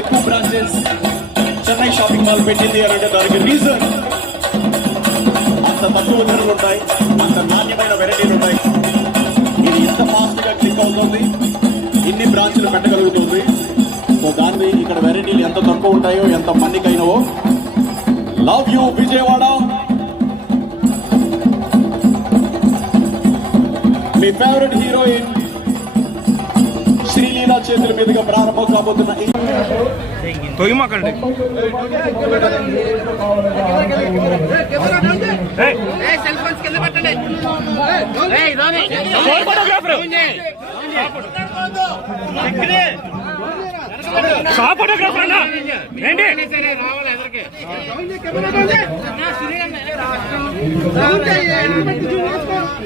ఎక్కువ branches Chennai shopping mall పెట్టింది అని అంటే దానికి రీజన్ అంత తక్కువ ధరలు ఉంటాయి, అంత నాణ్యమైన వెరైటీలు ఉంటాయి. ఇది ఎంత ఫాస్ట్ గా క్లిక్ అవుతుంది, ఇన్ని బ్రాంచ్లు పెట్టగలుగుతుంది. సో దాన్ని ఇక్కడ వెరైటీలు ఎంత తక్కువ ఉంటాయో, ఎంత మందికైనవో. Love you Vijayawada. మీ ఫేవరెట్ హీరోయిన్ శ్రీలీల చేతుల మీదుగా ప్రారంభం కాబోతున్న ఫోటోగ్రాఫర్